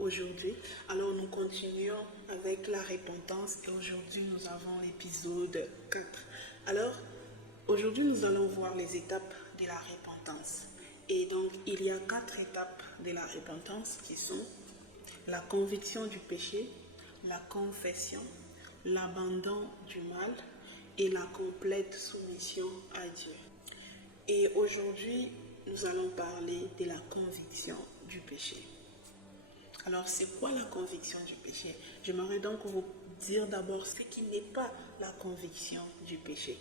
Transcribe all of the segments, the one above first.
aujourd'hui. Alors nous continuons avec la repentance et aujourd'hui nous avons l'épisode 4. Alors aujourd'hui nous allons voir les étapes de la repentance. Et donc il y a 4 étapes de la repentance qui sont la conviction du péché, la confession, l'abandon du mal et la complète soumission à Dieu. Et aujourd'hui, nous allons parler de la conviction du péché. Alors, c'est quoi la conviction du péché? J'aimerais donc vous dire d'abord ce qui n'est pas la conviction du péché.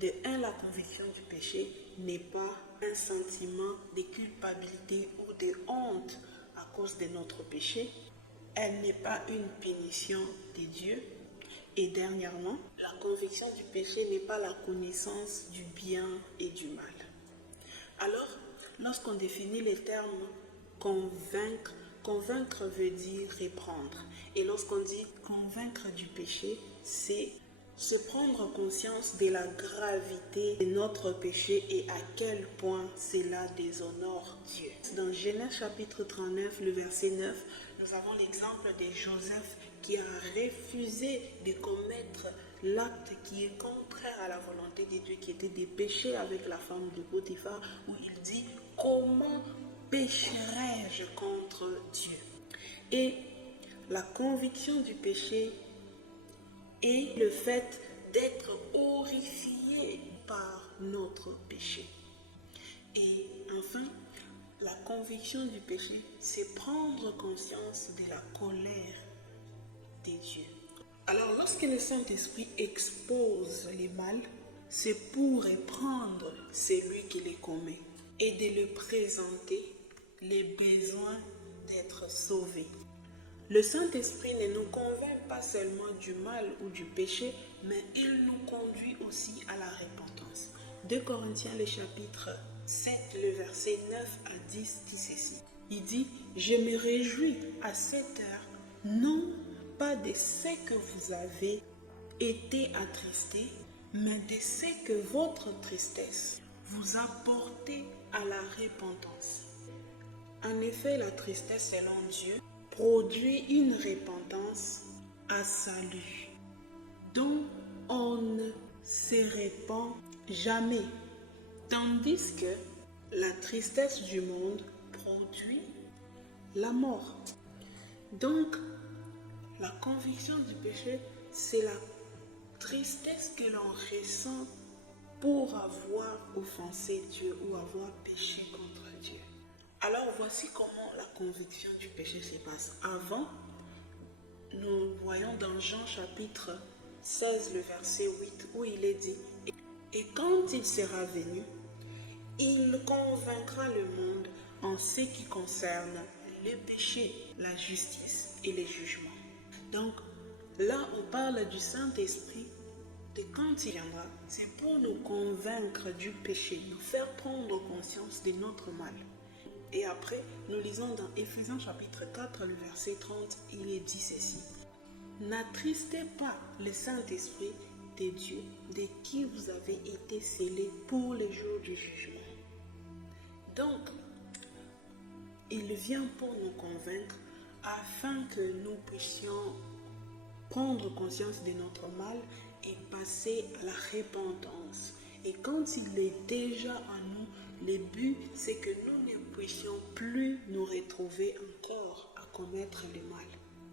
De un, la conviction du péché n'est pas un sentiment de culpabilité ou de honte à cause de notre péché. Elle n'est pas une punition de Dieu. Et dernièrement, la conviction du péché n'est pas la connaissance du bien et du mal. Alors, lorsqu'on définit les termes convaincre veut dire reprendre. Et lorsqu'on dit convaincre du péché, c'est se prendre conscience de la gravité de notre péché et à quel point cela déshonore Dieu. Dans Genèse chapitre 39, le verset 9, nous avons l'exemple de Joseph qui a refusé de commettre l'acte qui est contraire à la volonté de Dieu, qui était de pécher avec la femme de Potiphar, où il dit « Comment pécherai-je contre Dieu ?» Et la conviction du péché est le fait d'être horrifié par notre péché. Et enfin, la conviction du péché, c'est prendre conscience de la colère de Dieu. Alors, lorsque le Saint-Esprit expose les mal, c'est pour reprendre celui qui les commet et de le présenter les besoins d'être sauvé. Le Saint-Esprit ne nous convainc pas seulement du mal ou du péché, mais il nous conduit aussi à la repentance. 2 Corinthiens, le chapitre 7, le verset 9 à 10 dit ceci. Il dit « Je me réjouis à cette heure, non pas de ce que vous avez été attristés, mais de ce que votre tristesse vous a porté à la repentance. » En effet, la tristesse selon Dieu produit une repentance à salut, dont on ne se repent jamais, tandis que la tristesse du monde produit la mort. Donc, la conviction du péché, c'est la tristesse que l'on ressent pour avoir offensé Dieu ou avoir péché contre Dieu. Alors, voici comment la conviction du péché se passe. Avant, nous voyons dans Jean chapitre 16, le verset 8, où il est dit « Et quand il sera venu, il convaincra le monde en ce qui concerne le péché, la justice et les jugements. » Donc, là, on parle du Saint-Esprit, de quand il viendra, c'est pour nous convaincre du péché, nous faire prendre conscience de notre mal. Et après, nous lisons dans Éphésiens chapitre 4, le verset 30, il est dit ceci. « N'attristez pas le Saint-Esprit de Dieu, de qui vous avez été scellés pour le jour du jugement. » Donc, il vient pour nous convaincre afin que nous puissions prendre conscience de notre mal et passer à la repentance. Et quand il est déjà en nous, le but, c'est que nous ne puissions plus nous retrouver encore à commettre le mal.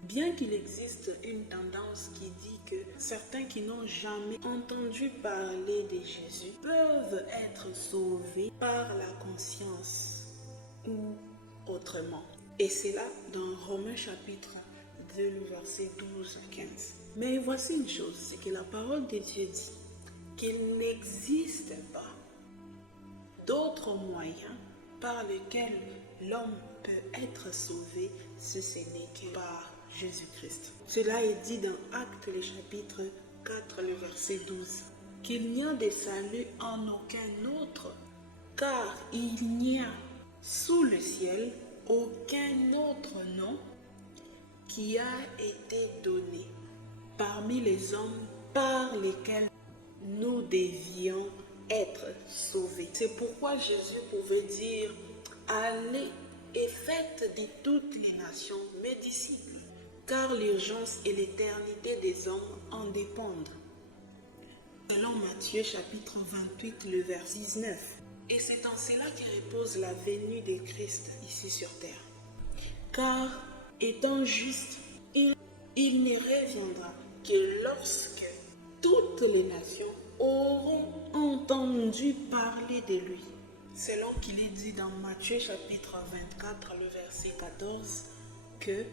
Bien qu'il existe une tendance qui dit que certains qui n'ont jamais entendu parler de Jésus peuvent être sauvés par la conscience ou autrement. Et c'est là dans Romains chapitre 2, le verset 12 à 15. Mais voici une chose, c'est que la parole de Dieu dit qu'il n'existe pas d'autres moyens par lesquels l'homme peut être sauvé si ce n'est que par Jésus-Christ. Cela est dit dans Actes, le chapitre 4, le verset 12. Qu'il n'y a de salut en aucun autre, car il n'y a sous le ciel aucun autre nom qui a été donné parmi les hommes par lesquels nous devions être sauvés. C'est pourquoi Jésus pouvait dire « Allez et faites de toutes les nations mes disciples, car l'urgence et l'éternité des hommes en dépendent. Selon Matthieu chapitre 28, le verset 19. Et c'est en cela que repose la venue de Christ ici sur terre. Car, étant juste, il ne reviendra que lorsque toutes les nations auront entendu parler de lui. Selon qu'il est dit dans Matthieu chapitre 24, le verset 14, que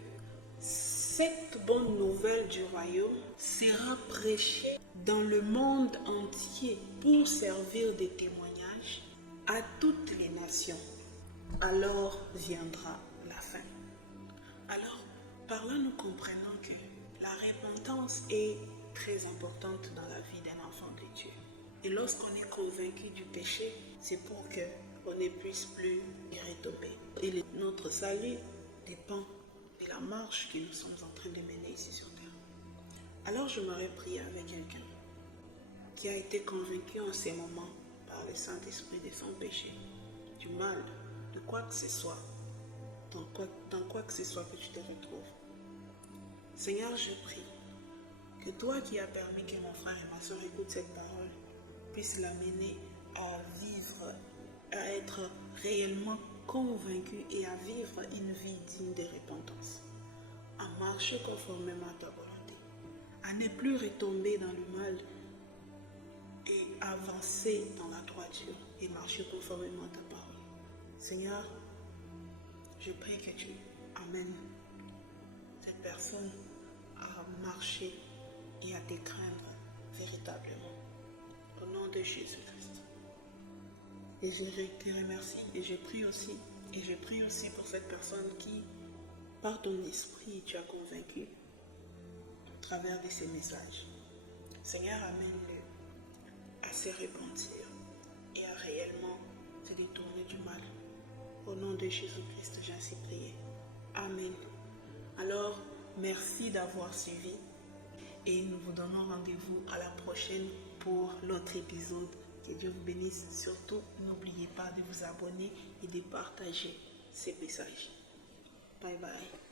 cette bonne nouvelle du royaume sera prêchée dans le monde entier pour servir de témoignage à toutes les nations. Alors viendra la fin. Alors, par là, nous comprenons que la repentance est très importante dans la vie d'un enfant de Dieu. Et lorsqu'on est convaincu du péché, c'est pour qu'on ne puisse plus y retomber. Et notre salut dépend de la marche que nous sommes en train de mener ici sur terre. Alors j'aimerais prier avec quelqu'un qui a été convaincu en ces moments par le Saint-Esprit de son péché, du mal, de quoi que ce soit, dans quoi que ce soit que tu te retrouves. Seigneur, je prie que toi qui as permis que mon frère et ma soeur écoutent cette parole, puisse l'amener à vivre, à être réellement convaincu et à vivre une vie digne de repentance, à marcher conformément à ta volonté, à ne plus retomber dans le mal et avancer dans la droiture et marcher conformément à ta parole. Seigneur, je prie que tu amènes cette personne à marcher et à te craindre véritablement. Au nom de Jésus-Christ. Et je te remercie et je prie aussi pour cette personne qui, par ton esprit, tu as convaincu à travers de ces messages. Seigneur, amène-le à se repentir et à réellement se détourner du mal. Au nom de Jésus-Christ, j'ai ainsi prié. Amen. Alors, merci d'avoir suivi et nous vous donnons rendez-vous à la prochaine pour l'autre épisode. Que Dieu vous bénisse. Surtout, n'oubliez pas de vous abonner et de partager ces messages. Bye bye.